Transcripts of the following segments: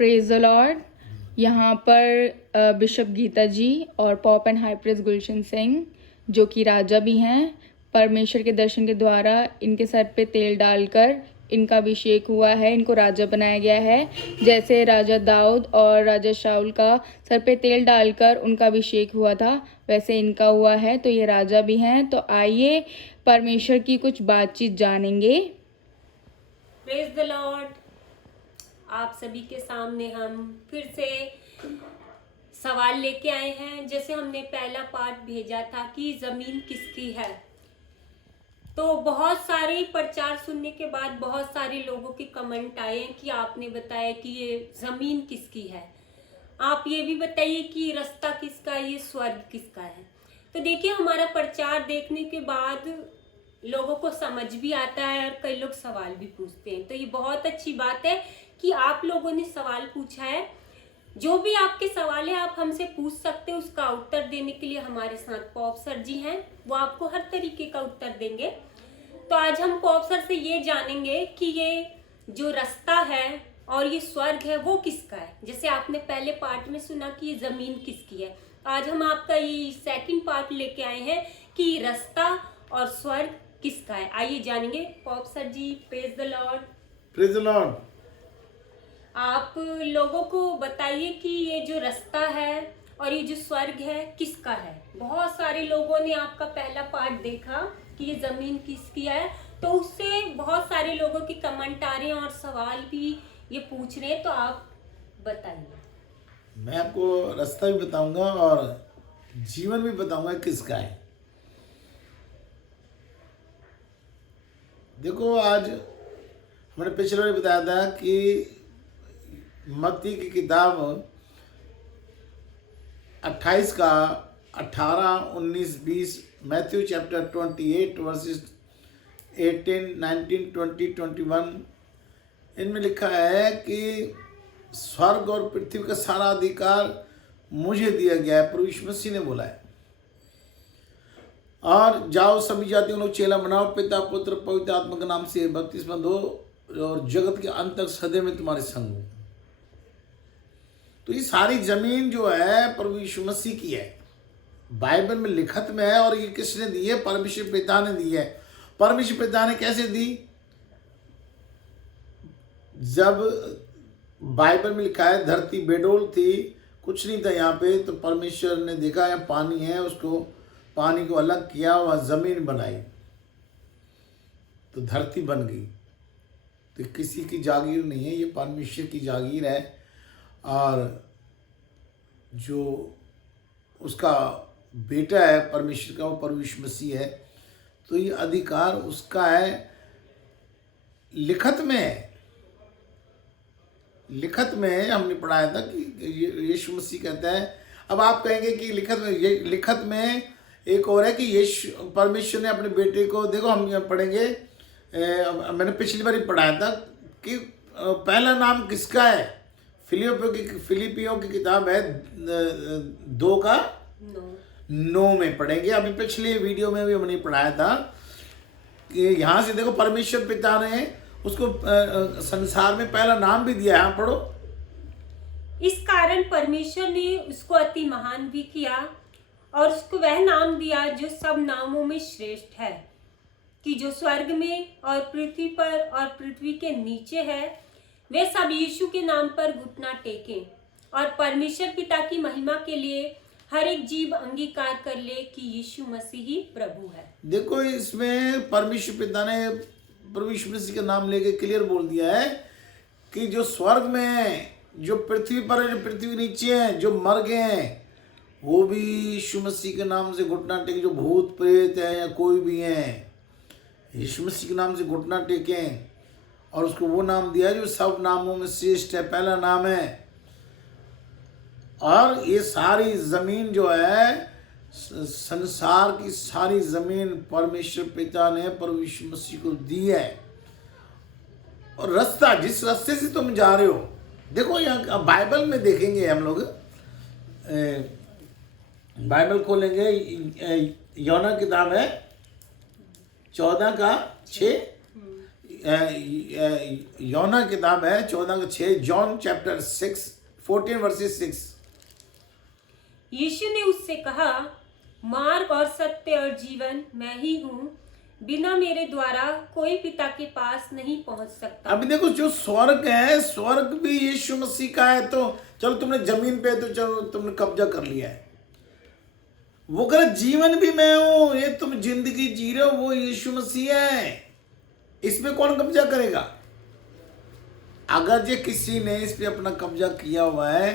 Praise the Lord. यहाँ पर bishop Gita जी और पॉप एंड हाई प्रेस्ट गुलशन सिंह जो कि राजा भी हैं, परमेश्वर के दर्शन के द्वारा इनके सर पे तेल डालकर इनका अभिषेक हुआ है, इनको राजा बनाया गया है। जैसे राजा दाऊद और राजा शाऊल का सर पे तेल डालकर उनका अभिषेक हुआ था, वैसे इनका हुआ है, तो ये राजा भी हैं। तो आइए परमेश्वर की कुछ बातचीत जानेंगे। Praise the lord. आप सभी के सामने हम फिर से सवाल लेके आए हैं। जैसे हमने पहला पार्ट भेजा था कि जमीन किसकी है, तो बहुत सारे प्रचार सुनने के बाद बहुत सारे लोगों के कमेंट आए हैं कि आपने बताया कि ये जमीन किसकी है, आप ये भी बताइए कि रास्ता किसका है, ये स्वर्ग किसका है। तो देखिए, हमारा प्रचार देखने के बाद लोगों को समझ भी आता है और कई लोग सवाल भी पूछते हैं। तो ये बहुत अच्छी बात है कि आप लोगों ने सवाल पूछा है। जो भी आपके सवाल है आप हमसे पूछ सकते हैं। उसका उत्तर देने के लिए हमारे साथ पॉप सर जी हैं, वो आपको हर तरीके का उत्तर देंगे। तो आज हम पॉप सर से ये जानेंगे कि ये जो रास्ता है और ये स्वर्ग है वो किसका है। जैसे आपने पहले पार्ट में सुना कि ये जमीन किसकी है, आज हम आपका ये सेकंड पार्ट लेके आए हैं कि रास्ता और स्वर्ग किसका है। आइए जानेंगे। पॉप sir ji, praise the lord. Praise the lord. आप लोगों को बताइए कि ये जो रास्ता है और ये जो स्वर्ग है किसका है। बहुत सारे लोगों ने आपका पहला पार्ट देखा कि ये जमीन किसकी है, तो उससे बहुत सारे लोगों के कमेंट आ रहे हैं और सवाल भी ये पूछ रहे हैं। तो आप बताइए। मैं आपको रास्ता भी बताऊंगा और जीवन भी बताऊंगा किसका है। देखो, आज हमने पिछले बार बताया था कि मत्ती की किताब 28 का 18, 19, 20, मैथ्यू चैप्टर 28 वर्सेस 18, 19, 20, 21, इनमें लिखा है कि स्वर्ग और पृथ्वी का सारा अधिकार मुझे दिया गया है, प्रभु यीशु मसीह ने बोला है। और जाओ सभी जातियों लोग चेला बनाओ, पिता पुत्र पवित्र आत्मा के नाम से बपतिस्मा दो और जगत के अंत तक सदैव में तुम्हारे संग हूं। तो ये सारी जमीन जो है प्रभु यीशु मसीह की है, बाइबल में लिखत में है। और ये किसने दी है? परमेश्वर पिता ने दी है। परमेश्वर पिता ने कैसे दी? जब बाइबल में लिखा है धरती बेडोल थी, कुछ नहीं था यहाँ पे, तो परमेश्वर ने देखा यहाँ पानी है, उसको पानी को अलग किया, वह जमीन बनाई तो धरती बन गई। तो किसी की जागीर नहीं है, ये परमेश्वर की जागीर है। और जो उसका बेटा है परमेश्वर का, वो प्रभु यीशु मसीह है। तो ये अधिकार उसका है। लिखत में हमने पढ़ाया था कि यीशु मसीह कहता है। अब आप कहेंगे कि लिखत में एक और है कि यीशु परमेश्वर ने अपने बेटे को, देखो हम पढ़ेंगे, मैंने पिछली बार ही पढ़ाया था कि पहला नाम किसका है। फिलिपियों की किताब है 2:9 में पढ़ेंगे। अभी पिछले वीडियो में भी हमने पढ़ाया था कि यहाँ से देखो परमेश्वर पिता ने उसको संसार में पहला नाम भी दिया है। हाँ, पढ़ो। इस कारण परमेश्वर ने उसको अति महान भी किया और उसको वह नाम दिया जो सब नामों में श्रेष्ठ है, कि जो स्वर्ग में और पृथ्वी पर और पृथ्वी के नीचे है, वे सब यीशु के नाम पर घुटना टेकें और परमेश्वर पिता की महिमा के लिए हर एक जीव अंगीकार कर ले कि यीशु मसीह ही प्रभु है। देखो, इसमें परमेश्वर पिता ने प्रभु यीशु मसीह का नाम लेके क्लियर बोल दिया है कि जो स्वर्ग में है, जो पृथ्वी पर है, जो पृथ्वी नीचे है, जो मर गए हैं, वो भी यीशु मसीह के नाम से घुटना टेके। जो भूत प्रेत है या कोई भी है, यीशु मसीह के नाम से घुटना टेकें और उसको वो नाम दिया जो सब नामों में श्रेष्ठ है, पहला नाम है। और ये सारी जमीन जो है, संसार की सारी जमीन परमेश्वर पिता ने प्रभु यीशु मसीह को दी है। और रास्ता, जिस रास्ते से तुम जा रहे हो, देखो यहाँ बाइबल में देखेंगे हम लोग, बाइबल खोलेंगे, योना किताब है 14:6। यौना किताब है 14:6, जॉन चैप्टर 6 14 वर्सेस 6। यीशु ने उससे कहा, मार्ग और सत्य और जीवन मैं ही हूँ, बिना मेरे द्वारा कोई पिता के पास नहीं पहुंच सकता। अभी देखो, जो स्वर्ग है, स्वर्ग भी यीशु मसीह का है। तो चलो, तुमने जमीन पे तो चलो तुमने कब्जा कर लिया है, वो कह जीवन भी मैं हूं, ये तुम जिंदगी जी रहे हो वो यीशु मसीह है, इसमें कौन कब्जा करेगा? अगर ये किसी ने इस पे अपना कब्जा किया हुआ है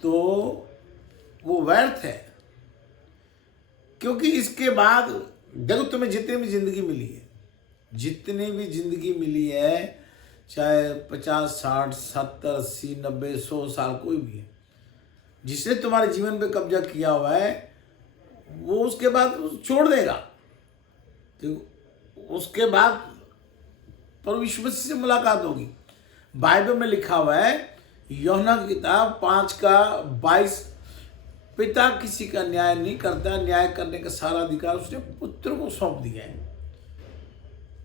तो वो व्यर्थ है, क्योंकि इसके बाद देखो, तुम्हें जितनी भी जिंदगी मिली है, जितनी भी जिंदगी मिली है, चाहे 50, 60, 70, 80, 90, 100 साल कोई भी है, जिसने तुम्हारे जीवन पे कब्जा किया हुआ है वो उसके बाद छोड़ देगा। तो उसके बाद प्रभु यीशु मसीह से मुलाकात होगी। बाइबल में लिखा हुआ है, यूहन्ना की किताब 5:22, पिता किसी का न्याय नहीं करता, न्याय करने का सारा अधिकार उसने पुत्र को सौंप दिया है।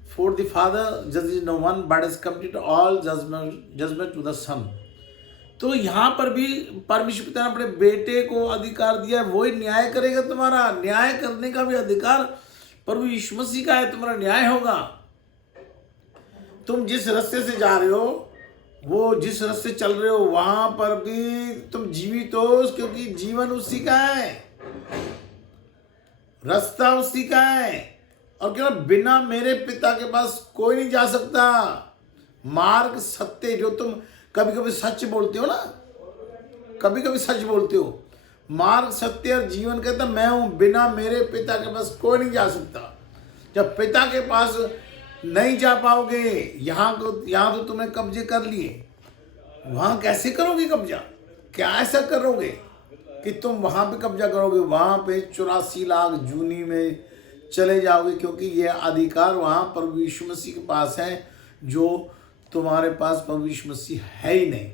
For the Father judges no one, but has committed all judgment to the Son। तो यहाँ पर भी परमेश्वर पिता ने अपने बेटे को अधिकार दिया है, वही न्याय करेगा। तुम्हारा न्याय करने का भी अधिकार प्रभु यीशु मसीह का है, तुम्हारा न्याय होगा। तुम जिस रास्ते से जा रहे हो, वो जिस रास्ते चल रहे हो, वहां पर भी तुम जीवित हो, क्योंकि जीवन उसी का है, रास्ता उसी का है। और क्या, बिना मेरे पिता के पास कोई नहीं जा सकता। मार्ग, सत्य, जो तुम कभी कभी सच बोलते हो ना, कभी कभी सच बोलते हो, मार्ग, सत्य और जीवन कहता मैं हूं, बिना मेरे पिता के पास कोई नहीं जा सकता। जब पिता के पास नहीं जा पाओगे, यहाँ तो तुमने कब्जे कर लिए, वहां कैसे करोगे कब्जा? क्या ऐसा करोगे कि तुम वहां पे कब्जा करोगे? वहां पे 84 लाख जूनी में चले जाओगे, क्योंकि ये अधिकार वहां प्रभु यीशु मसीह के पास है, जो तुम्हारे पास प्रभु यीशु मसीह है ही नहीं।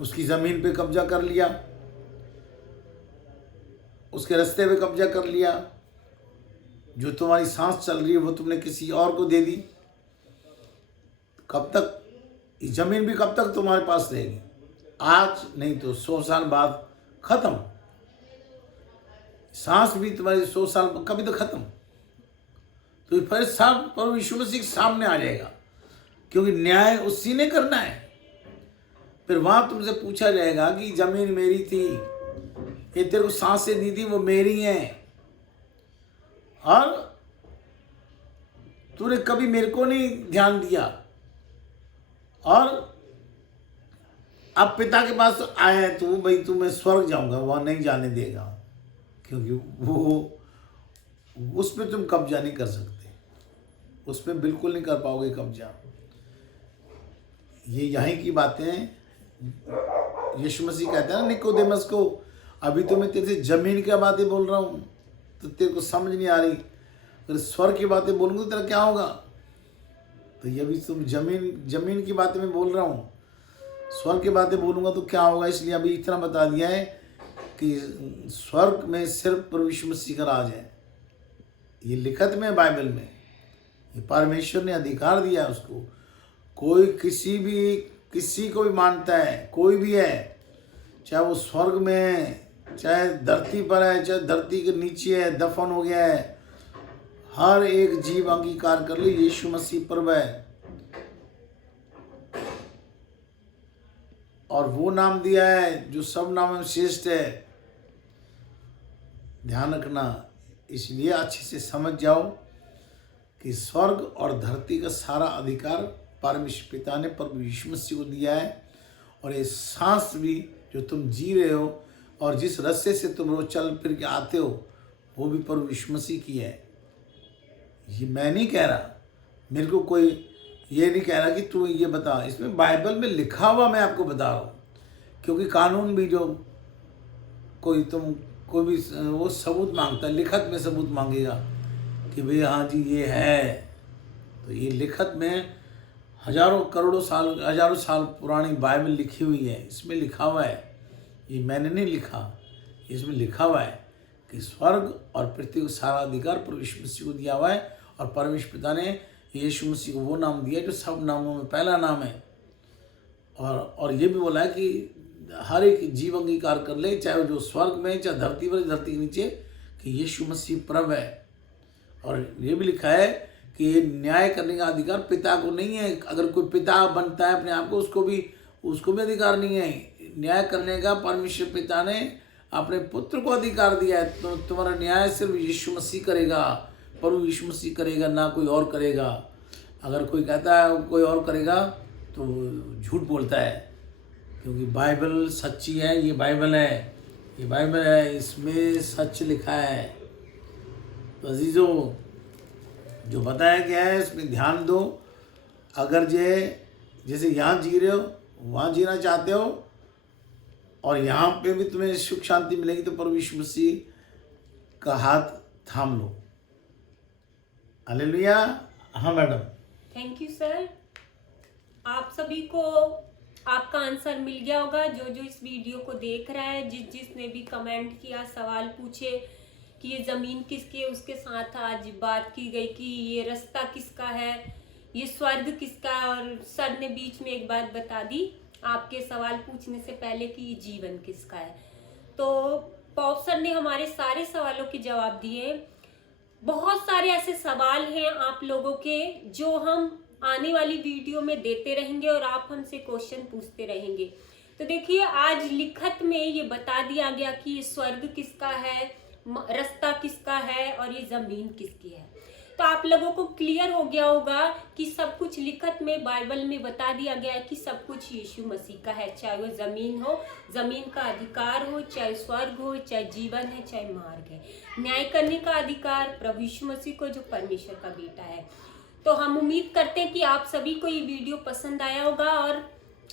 उसकी जमीन पे कब्जा कर लिया, उसके रास्ते पे कब्जा कर लिया, जो तुम्हारी सांस चल रही है वो तुमने किसी और को दे दी। कब तक ये जमीन भी कब तक तुम्हारे पास रहेगी? आज नहीं तो 100 साल बाद खत्म। सांस भी तुम्हारी 100 साल कभी तो खत्म। तो फिर सब प्रभु यीशु मसीह के सामने आ जाएगा, क्योंकि न्याय उसी ने करना है। फिर वहां तुमसे पूछा जाएगा कि जमीन मेरी थी, ये तेरे को सांसें दी थी, वो मेरी हैं, और तूने कभी मेरे को नहीं ध्यान दिया। और अब पिता के पास आया है तू, भाई तू मैं स्वर्ग जाऊंगा, वहां नहीं जाने देगा, क्योंकि वो उसमें तुम कब्जा नहीं कर सकते, उसमें बिल्कुल नहीं कर पाओगे कब्जा। ये यहीं की बातें यीशु मसीह कहते हैं ना निकोदेमस को, अभी तो मैं तेरे से जमीन की बातें बोल रहा हूँ तो तेरे को समझ नहीं आ रही, अगर स्वर्ग की बातें बोलूँगा तो तेरा क्या होगा? तो ये भी तुम जमीन की बातें मैं बोल रहा हूँ, स्वर्ग की बातें बोलूँगा तो क्या होगा? इसलिए अभी इतना बता दिया है कि स्वर्ग में सिर्फ प्रभु यीशु मसीह का राज है। ये लिखत में है बाइबल में, ये परमेश्वर ने अधिकार दिया है उसको। कोई किसी को भी मानता है, कोई भी है, चाहे वो स्वर्ग में है, चाहे धरती पर है, चाहे धरती के नीचे है, दफन हो गया है, हर एक जीव अंगीकार कर ले यीशु मसीह प्रभु है, और वो नाम दिया है जो सब नाम में श्रेष्ठ है। ध्यान रखना, इसलिए अच्छे से समझ जाओ कि स्वर्ग और धरती का सारा अधिकार परमेश्वर पिता ने प्रभु यीशु मसीह को दिया है। और ये सांस भी जो तुम जी रहे हो और जिस रास्ते से तुम रोज चल फिर के आते हो, वो भी प्रभु यीशु मसीह की है। ये मैं नहीं कह रहा, मेरे को कोई ये नहीं कह रहा कि तू ये बता, इसमें बाइबल में लिखा हुआ मैं आपको बता रहा हूँ। क्योंकि कानून भी जो कोई भी वो सबूत मांगता है, लिखत में सबूत मांगेगा कि भाई हाँ जी ये है, तो ये लिखत में हजारों साल पुरानी बाइबल लिखी हुई है, इसमें लिखा हुआ है। ये मैंने नहीं लिखा, इसमें लिखा हुआ है कि स्वर्ग और पृथ्वी को सारा अधिकार परमेश्वर मसीह को दिया हुआ है। और परमेश्वर पिता ने कि यीशु मसीह को वो नाम दिया जो सब नामों में पहला नाम है। और ये भी बोला है कि हर एक जीव अंगीकार कर ले, चाहे वो जो स्वर्ग में, चाहे धरती पर, धरती के नीचे, कि यीशु मसीह प्रभु है। और ये भी लिखा है कि ये न्याय करने का अधिकार पिता को नहीं है। अगर कोई पिता बनता है अपने आप को, उसको भी अधिकार नहीं है। न्याय करने का परमेश्वर पिता ने अपने पुत्र को अधिकार दिया है। तो तुम्हारा न्याय सिर्फ यीशु मसीह करेगा, प्रभु यीशु मसीह करेगा, ना कोई और करेगा। अगर कोई कहता है कोई और करेगा तो झूठ बोलता है, क्योंकि बाइबल सच्ची है। ये बाइबल है, इसमें सच लिखा है। तो अजीजों, जो बताया गया है इसमें ध्यान दो। अगर जैसे यहाँ जी रहे हो, वहाँ जीना चाहते हो, और यहाँ पे भी तुम्हें सुख शांति मिलेगी, तो प्रभु यीशु मसीह का हाथ थाम लो। हालेलुया। हाँ मैडम। Thank you sir. आप सभी को आपका आंसर मिल गया होगा। जो जो इस वीडियो को देख रहा है, जिसने भी कमेंट किया, सवाल पूछे कि ये ज़मीन किसकी है, उसके साथ आज बात की गई कि ये रास्ता किसका है, ये स्वर्ग किसका है, और सर ने बीच में एक बात बता दी आपके सवाल पूछने से पहले कि ये जीवन किसका है। तो पॉप सर ने हमारे सारे सवालों के जवाब दिए। बहुत सारे ऐसे सवाल हैं आप लोगों के जो हम आने वाली वीडियो में देते रहेंगे और आप हमसे क्वेश्चन पूछते रहेंगे। तो देखिए, आज लिखत में ये बता दिया गया कि ये स्वर्ग किसका है, रास्ता किसका है और ये जमीन किसकी है। तो आप लोगों को क्लियर हो गया होगा कि सब कुछ लिखत में बाइबल में बता दिया गया है कि सब कुछ यीशु मसीह का है। चाहे वो जमीन हो, जमीन का अधिकार हो, चाहे स्वर्ग हो, चाहे जीवन है, चाहे मार्ग है। न्याय करने का अधिकार प्रभु यीशु मसीह को, जो परमेश्वर का बेटा है। तो हम उम्मीद करते हैं कि आप सभी को ये वीडियो पसंद आया होगा और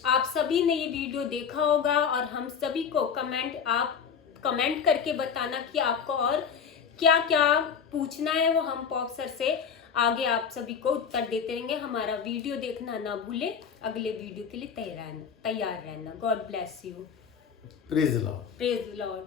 आप सभी ने ये वीडियो देखा होगा। और हम सभी को कमेंट करके बताना कि आपको और क्या क्या पूछना है, वो हम पॉप सर से आगे आप सभी को उत्तर देते रहेंगे। हमारा वीडियो देखना ना भूले। अगले वीडियो के लिए तैयार रहना। God bless you. Praise the lord. Praise the Lord.